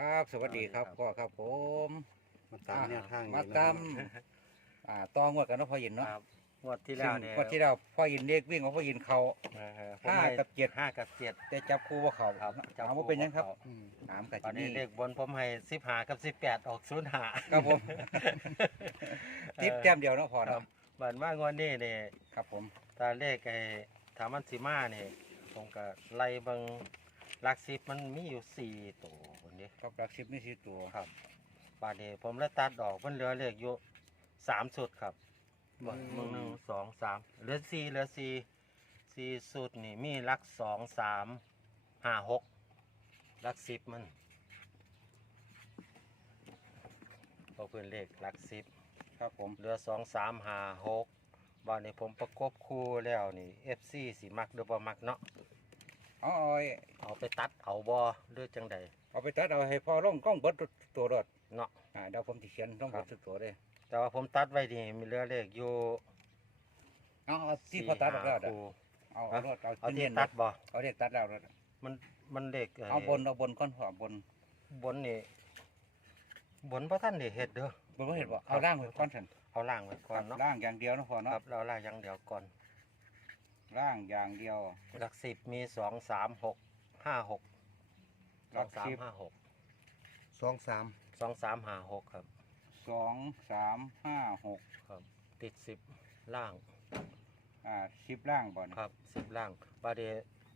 ครับ สวัสดีครับครับพ่อครับผมมาตามแนวทางมาอีกตาแล้วมอ่าตองวดกันเนาะพ่อยินเนาะครับงวดที่แล้วเนี่ยซึ่งงวดที่แล้วพ่อยินเรียกวิ่งของพ่อยินเขาเออห้ากับเจ็ดห้ากับเจ็ดแต่จับคู่ว่าเขาครับถามว่าเป็นยังครับอืมถามกับตอนที่นี้นี่เลขบนผมให้สิบหากับสิบแปดออกศูนย์หาครับผมติดแต้มเดียวเนาะพ่อครัเนาะบบันว่างวดนี้เนี่ยครับผมตาเลขไอ้ถามันสิมาเนี่ยผมก็ไล่เบิงหลักสิบมันมีอยู่สี่ตัว คนนี้กับหลักสิบนี่สี่ตัวครับบาดนี้ผมเลยตัดออกมันเหลือเลขอยู่สามสุดครับบ่มึงหนึ่งสองสามเหลือสี่เหลือสี่สี่สุดนี่มีหลักสองสามห้าหกหลักสิบมันพอเพื่อนเลขหลักสิบครับผมเหลือสองสามห้าหกบาดนี้ผมประกบคู่แล้วนี่เอฟซีสีมักหรือบ่มักเนาะเอาเอา ไว้เอาไปตัดเอาบ่หรือจังใด เอาไปตัดเอาให้พ่อลงกล้องเบิดตัวรถเนาะอ่าเดี๋ยวผมจะเขียนต้องเบิดครับทุกตัวเลยแต่ว่าผมตัดไว้นี่มีเหลือเลขอยู่เอาเอาที่พ่อตัดออกแล้วสี่เด้อห้าคู่เอาเอารถเอาเอาที่เน้นๆตัดบ่ เอาเรียกตัดแล้วรถมันมันเลขเอาบนเอาบนก้อนหัวบนบนนี่บนพระท่านได้เฮ็ดเด้อ บนบ่เห็นบ่เอาล่างไว้ก้อนสันเอาล่างไว้ก่อนเนาะล่างอย่างเดียวนะพ่อคเนาะรับเราล่างอย่างเดียวก่อนล่างอย่างเดียว หลักสิบมีสองสามหก ห้าหกหสลัองกสามสิบห้าหกสองสามสองสามห้าหกครับสองสามห้าหกครับ ติดสิบล่างอ่าสิบล่างบ่อนครับสิบล่างบาดเด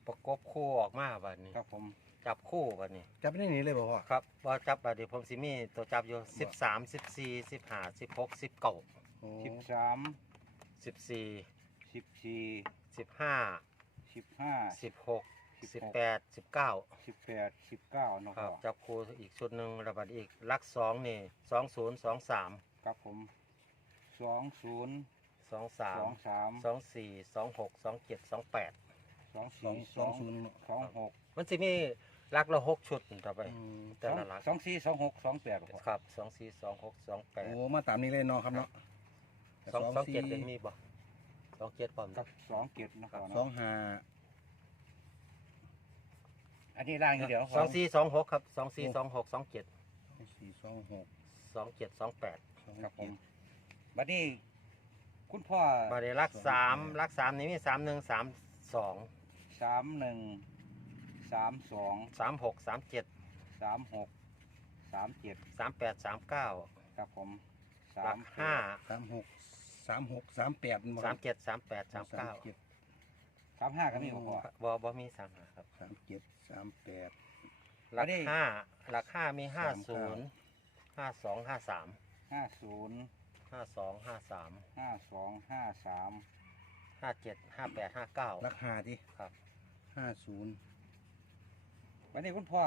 ประกบคู่ออกมาบาดนี้ครับผมจับคู่บาดนี้จับไม่ได้หนีเลยบ่พ่อครับว่าจับบาดเดผมสิมีตัวจับอยู่สิบสามสิบสี่สิบห้าสิบหกสิบเก้าโอ้สิบสามสิบสี่สิบสี่สิบห้าสิบห้าสิบหก สิสิบบหกแปดสิบเก้าสิบแปดสิบเก้าเนาะครัพ่บอจับคู่อีกชุดหนึ่งระบาดอีกลักสองนี่สองศูนย์สองสามครับผมสองศูนย์สองสามสองสามสองสี่สองหกสองเจ็ดสองแปดสองสอสี่งสสอองงศูนย์เนาะสองหกมันจะมีลักละหกชุดต่อไป อืมแต่ละลัก สองสี่สองหกสองแปดบ่พ่อครับสองสี่สองหกสองแปดโอ้มาตามนี้เลยเนาะครับเนาะสองสองเจ็ดสี่เป็นมีบ่สองเจ็ดปอมครับสองเจ็ดเนาะพ่อสอเนาะงห้า อันนี้ล่างอย่างเดียวเนาะสพ่องสี่สองหกครับสองสี่สองหกสองเจ็ดสี่สองหกสองเจ็ดสองแปดสองครับผเจ็มดบัดนี้คุณพ่อมาในลักสามลักสามนี่มีสามหนึ่งสามสองสามหนึ่งสามสองสามหกสามเจ็ดสามหกสามเจ็ดสามแปดสามเก้าครับผมลักห้าสามหกสามหกสามแปดสามเจ็ดสามแปดสามเก้าเจ็ดสามห้าก็มีบ่พ่อบ่บ่มีสามหาครับสามเจ็ด สามแปด หลัอักนนี้ห้าหลักห้ามีห้าสามศูเก้า นย์ห้าสองห้าสามห้าศูนย์ห้าสองห้าสามห้าสองห้าสามห้าเจ็ดห้าแปดห้าเก้ารักห้าที่ครับ ห้าศูนย์ วันนี้คุณพ่อ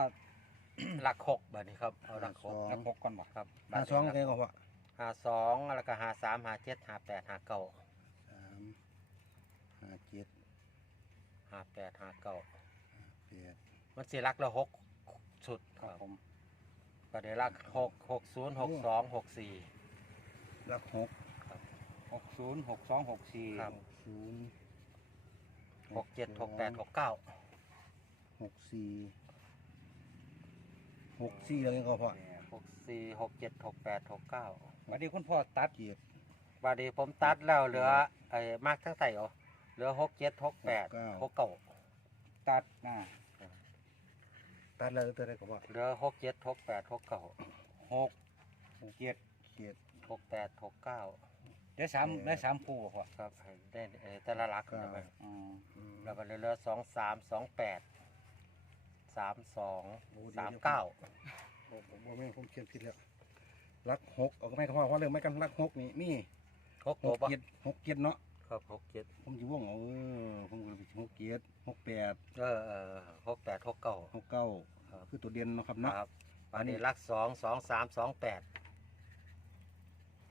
หลักหกแบบนี้ครับเอาหลักหกสอง นับหกก่อนบ่ครับห้าสองไงก็พ่อห้าสองแล้วก็ห้าสามห้าเจ็ดห้าแปดห้าเก้าสามห้าเจ็ดห้าแปดห้าเก้าแปด มันสี่ลักละหกชุดครับผมก็ได้ลักหกหกศูนย์หกสองหกสี่รักหกหกศูนย์หกสองหกสี่ครับ หกศูนย์หกเจ็ดหกแปดหกเก้าหกสี่หกสี่แล้วไงก็พ่อหกสี่หกเจ็ดหกแปดหกเก้าวันนี้คุณพ่อตัดเจ็ดบาดนีผมตัดแล้วเหลือไอ้มากทั้งใส่เอาเหลือหกเจ็ดหกแปดหกเก้าตัดนะ ตัดแล้วตัวได้ก็พ่อเหลือหกเจ็ดหกแปดหกเก้าหกเจ็ดเจ็ดหกแปดหกเก้าได้สามเออได้สามคู่บ่พ่อครับให้ได้เอ่อแต่ละหลักเก้านะมันอืมอืมแล้วก็เหลือสองสามสองแปดสามสองโอ้ดีสามเก้าผมผมผมผมเขียนผิดแล้วรักหกเอาก็ไม่ก็พ่อเพราะเรื่องไม่กันรักหกนี่มีหกหตัวกปะเจ็ดหกเจ็ดเนาะครับหกเจ็ดผมจะว่องเอาเออผมก็ เลยไปหกเจ็ดหกแปดเออเออหกแปดหกเก้า หกเก้าครับ คือตัวเด่นเนาะครับเนาะ ครับอันนี้ลักสองสองสามสองแปด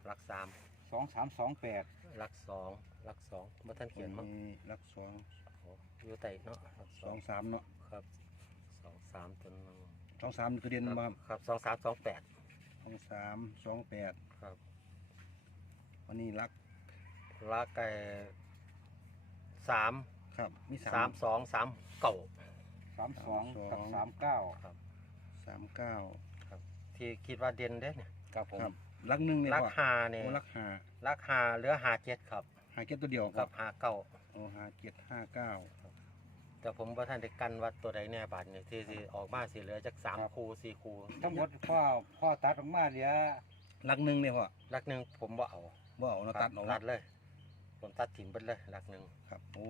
ลักสามสองสามสองแปดลักสองลักสองเมื่อท่านตัเขีวยนมั้งนี้รักสองโอ้อยู่ไต่เนาะลักสองสามเนาะครับสองสามตัวหนึงสองสามตัวเด่นมาครับสองสามสองแปดสองสามสองแปดครับ วันนี้รักลักไก่สาม ครับ มีสาสามมสองสามเก้าสามสองสามสองกับสามเก้าครับสามเก้าที่คิดว่าเด่นเด้เนี่ยครับผมครับลักหนึ่งเนี่ยรักพ่อหาเนี่ยโอ้ลักหารักหาเหลือหาเจ็ดครับหาเก็ตตัวเดียวคกัรับบหาเก้าโอ้หาเจ็ดห้าเก้า แต่ผมว่าท่านได้กันว่าตัวใดแน่บัดเนี่ยที่สิออกมาสิเหลือจากสามคูสี่คูทั้งหมดพ่อพ่อตัดออกมาเหลือลักหนึ่งเนี่ยพ่อรักหนึ่งผมบ่เอาบ่เอาเนาะตัดออกตัดเลย ผมตัดถิ่มไปเลยรักหนึ่งครับ โอ้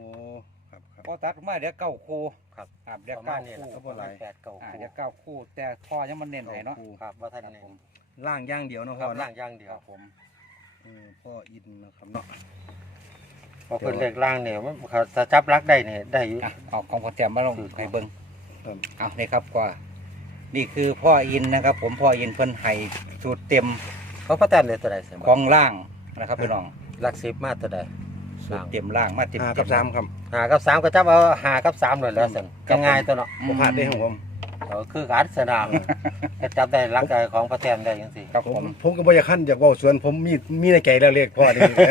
ครับครับพ่อตัดออกมาเหลือเก้าคู่ครับ ครับเหลือประมาเก้าณนี้แหละคู่ประมาณแปดเก้าอ่าคูเหลือเก้าคู่ แต่พ่อยังมันเน้นให้เนาะ ครับว่าท่านครับเนี่ยผมล่างอย่างเดียวเนาะคพ่รัอบเนาะล่างอย่างเดียวครับผมเออพ่ออินนะครับเนาะ พอเป็นเลขล่างเนี่ยมันเขาจะจับรักได้เนี่ยได้อยู่ อะเอาของพ่อแต้มมาลงคือให้เบิ่งครับ เอานี่ครับก็นี่คือพ่ออินนะครับ ผมพ่ออินเพิ่นให้สูตรเต็มเขาพัฒนาเลยตัวใดเสมของล่างนะครับพี่น้อง รักสิบมาตัวใด สูตรเต็มล่างมาเต็มหาเต็กับสามครับ หากับสามก็จับเอาหากับสามเลยแล้วสิครับ ง่ายๆตัวเนาะบ่พลาดได้ของผมเออคือการสนามจะจับได้รักใจของพระแทนได้ยังสิครับผผมมผมก็บ่อยากขั้นอยากเว้าสวนผมมีมีในใจแล้วเลขพ่อนี่เอ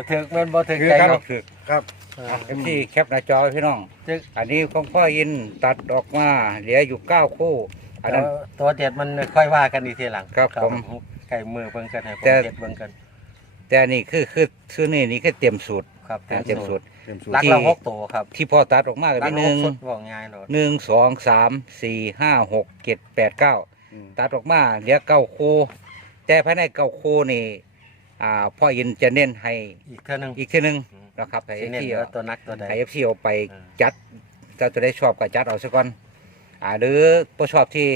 อถึกแมันบ่ถึกคือใจครับเนาะคือครับ เออ เอ็มที่แคปหน้าจอไว้พี่น้อง จึก อันนี้ของพ่ออินตัดออกมาเหลืออยู่เก้าคู่ อันนั้น ตัวเด็ดมันค่อยว่ากันอีกทีหลังครับผมไก่มือเบิ่งกันให้ผมแต่ เด็ดเบิ่งกัน แต่นี่คือคือคือนี่นี่คือเต็มสูตรครับอ่าเต็มสูตร เต็มสูตรัรกละหกตัวครับที่พ่อตัดออกมาก็รัมีกหละหนึ่กงสุดบอกง่ายเลยหนึ่งสองสามสี่ห้าหกเจ็ดแปดเก้าอืมตัดออกมาเหลือเก้าคู่ แต่ภายในเก้าคู่นี่อ่าพ่ออินจะเน้นให้อีกเท่านึงอีกทีหนึงอืมนะครับให้สิเน้นที่เหลือตัวนักตัวใดให้เอฟซีเอาไปเออจัดถ้าจะได้ชอบก็จัดเอาซะก่อนอ่าหรือบ่ชอบที่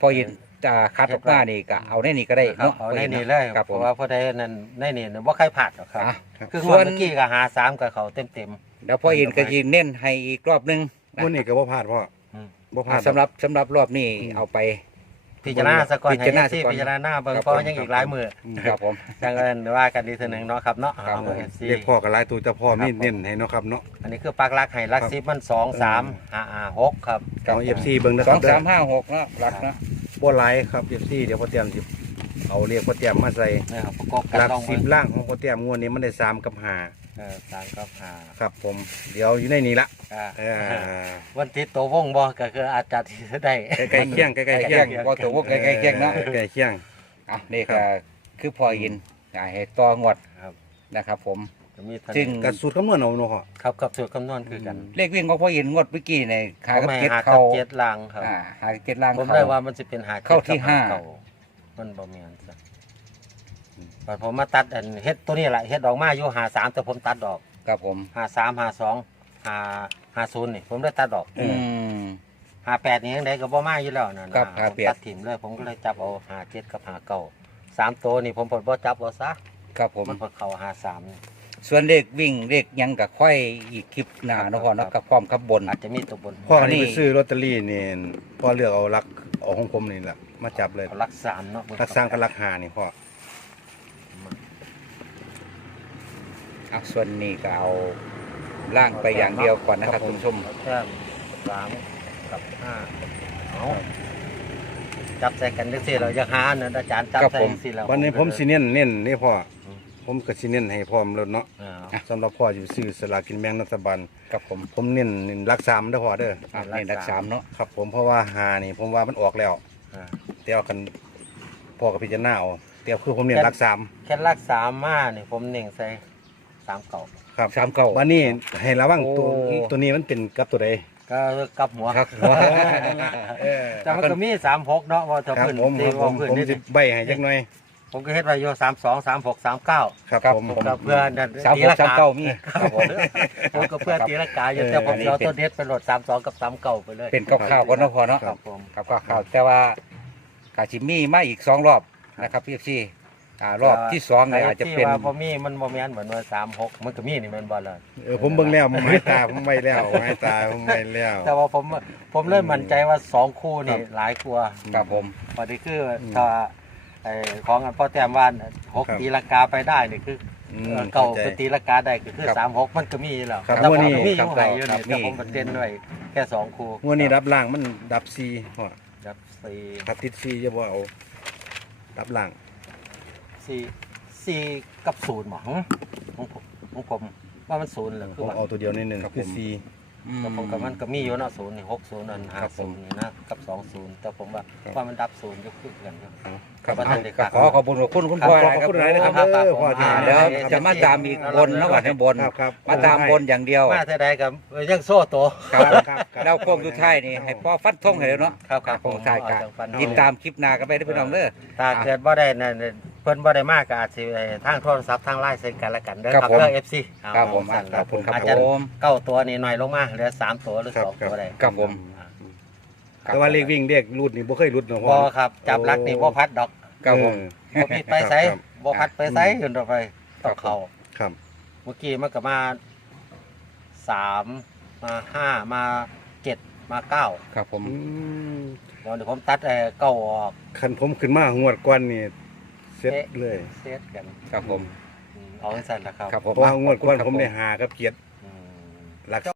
พ่ออิน อ่าคัดออกมานี่ก็เอาในนี้ก็ได้ครับเนาะเอาในนี้เลยครับเพผม ราะว่าพอได้นั่นในนี่เนี่ยว่าใครผ่านหรอกครับ อะ คืองส่ววดนเมื่อกี้ก็หาสามกับเขาเต็มเต็ม แล้วพ่ออินก็ยินเน้นให้อีกรอบหนึงนะวันนี้ก็บ่พลาดพ่ออืมบ่พลาอ่าด สำหรับสำหรับรอบนี้อืม เอาไป ๆพิจารณาสะก่อนพิให้จารณาที่ซะก่อน พิจารณาเบิ่งครับเพราะผมยังอีกหลายมืออืมครับผม จังเอินว่ากันดีเทีหนึ่งเนาะครับเนาะครับผมเอา FC เลขพ่อกับหลายตัวแต่พ่อครับมีผม เน้นให้เนาะครับเนาะ อันนี้คือปักหลักให้หลักครับสิบมันสองสามห้าห้าหกครับ ครับ เอา FC เบิ่งนะสคอรังบเด้สาอมห้าหกเนาะหลักเนาะ บ่หลายครับ FC เดี๋ยวพ่อเตรียมสิเอาเลขพ่อเตรียมมาใส่นี่ครับประกอบกันหลักต้องสิบล่างของพ่อเตรียมงวดนี้มันได้สามกับห้าเออสามกับห้าครับ ผมเดี๋ยวอยู่ในนี้ละอ่าเออวันที่ตัววงบ่ก็คืออาจจะที่ได้ ใกล้ๆเคียงใกล้ๆเคียงก็ถือว่าใกล้ๆเคียงเนาะใกล้ๆเคียง อะนี่ก็คือพ่ออินอ่าให้ต่องวดครับ นะครับผม จะมีเท่าจึงนี้กับสูตรคำนวณเอาเนาะพ่อครับกับสูตรคำนวณคือกันเลขวิ่งของพ่ออินงวดเมื่อกี้ในหาเขากับไม่เจ็ดหากัเขาบเจ็ดล่างครับ อ่าหากับเจ็ดล่างผมเขา ได้ว่ามันจะเป็นหาจ็ดเข้าที่กับห้า เก่มันบ่มีอันซะบัดผมมาตัดอันเฮ็ดตัวนี้แหละเฮ็ดออกมาอยู่หาสามแต่ผมตัดดอกครับผม หาสามหาสองหาหาศูนย์นี่ผมได้ตัดดอกอืม หาแปดนี่ยังไงก็บ่มาอยู่แล้วนั่นครับนะหาผมแปด ตัดถิ่มเลยผมก็เลยจับเอาหาเจ็ดกับหาเก้าสามตัวนี่ผมผลบ่จับเอาซะครับผมมันผลเข้าหาสามนี่ ส่วนเลขวิ่งเลขหยังกับค่อยอีกคลิปหน้าเนาะพ่อเนาะกับพร้อมกับบน อาจจะมีตัวบนพ่ออันนี้นี่ไปซื้อลอตเตอรี่นี่พ่อเลือกเอาหลักเอาของผมนี่แหละมาจับเลยเอารักสามเนาะหลักสร้างกับหลักหานี่พ่ออะส่วนนี้ก็เอาล่างไปอย่างเดียวก่อนนะครับคุณผู้ชมเอาแค่สามกับห้าเอาจับใส่กันจังซี่เราจะหาเนาะอาจารย์จับครับใส่ผมจังซี่แล้ววันนี้ผมสิเน้นเน้นนี่พ่ออม ผมก็สิเน้นให้พร้อมแล้วเนาะอ่าสำหรับพ่ออยู่ซื้อสลากกินแบ่งรัฐบาลครับผมผมเน้นเน้นหลักสามเด้อพ่อเด้ออะนี่ดักสามเนาะครับ ผมเพราะว่าหานี่ผมว่ามันออกแล้วอ่าแต่เอากันพ่อกับพิจารณาเอาแต่คือผมเน้นหลักสามแค่รักสามมาเนี่ยผมเน่งใส่สามเก่า ครับสามเก้าวันนี้ให้ระวังตัวโอ้ ตัวนี้มันเป็นกับตัวใดก็กลับหัวครับเออแต่มันก็มีสามหกเนาะว่าถ้าครับพื้นผมคที่รับผว่ามพื้นผมนี่สิใบให้จักหน่อย ผมก็เฮ็ดไว้อยู่สามสองสามหกสามเก้าครับครับผมผม ก็เพื่อนั่นสามตีหกราสามคาเก้ามีครับผมผมก็เพื่อตีราคาอยู่แต่ผมจะเอาตัวเด็ดไปโหลดสามสองกับสามเก้าไปเลยเป็นข้าวๆก็เนาะพอเนาะครับผมครับข้าวๆแต่ว่ากาชิมีมาอีกสองรอบนะครับพี่พี่อ่ารอบที่สองเนี่ยอาจจะเป็นที่ว่าบ่มีมันบ่แม่นเหมือนว่าสามหกมันก็มีนี่แมันบ่เลยเออผมเบิ่งแล้วผมหมายตาผมไว้แล้วหมายตาผมไว้แล้วแต่ว่าผมผมเริ่มมั่นใจว่าสองคู่นี่ครับหลายกว่าครับผมพอดีคืออมถ้า ไอ้ของอันพ่อแต้มว่าหกครับ ตีลังกาไปได้นี่คืออือมเก่าข้ใจคือตีลังกาได้ก็คือครับสามหกมันก็มีแล้วครับแต่ผมวันนี้ก็มีอครัยู่บไหนอยู่ครันี่บแต่มีผมเป็นเต้นไว้แค่สองคู่งวดนี้รับล่างมันดับซีพ่อครับสี่ครับติดซีจะบ่เอารับล่างสี่สี่กับศูนย์หมอของผมของผมว่ามันศูนย์เหรอผคือมว่า เอาตัวเดียวนิดนึงครับคือผม ซี อืม แต่ผมกับมันก็มีอยู่เนาะศูนย์นี่หกศูนย์นั่นห้าครับผศูม นย์นี่นะกับสองศูนย์แต่ผมว่าครับว่ามันดับศูนย์อยุคกันอยู่ครับประธานเด็กก็ครับขอขอบคุณขอบคุณคุณครับพ่อขอบคุณหลายนะครับผมเด้อพ่อที่อ่าเดี๋ยวจะมาตามอีกบนแล้วก่อนให้บน ครับครับมาตามบนอย่างเดียว มาเท่าใดกับยังโซ่ตัวครับครับครับแล้วโค้งสุดท้ายนี่ให้พ่อฟันธงให้แล้วเนาะครับครับโค้งสุดท้ายกะเอจังฟันติดตามคลิปหน้ากันไปได้อพี่น้องเด้อ ถ้าเกิดบ่ได้นั่น เพิ่นบ่ได้มากก็อาจสิเอ่อทางโทรศัพท์ทางไลน์เซ็นกันละกันเด้อครับครับผมเด้อ FC เอาครับผมสั่นขอบคุณครับอาจจะผม เก้าตัวนี่หน่อยลงมาเหลือสามตัวหรือครับสองครับ ตัวได้ครับผมแต่ว่าเลขวิ่งเลขรูดนี่บ่เคยรุดเนาะพ่บ่อครับจับลักนี่บ่พัดดอกครับผม เออบ่ผิดไปไสครับบ่พัดไปไสจนต่อไปต้องเข้า ครับ เมื่อกี้มันก็มาสามมาห้ามาเจ็ดมาเก้าครับผม อืมเดี๋ยวผมตัดเอ่อเก้าออก คันผมขึ้นมางวดก่อนนี่ เสร็จเลยเซตกันครับผม อืมเอาให้สั่นละครับ ครับผม เพราะว่างวดก่อนผมได้หากับเกียรติอืม หลัก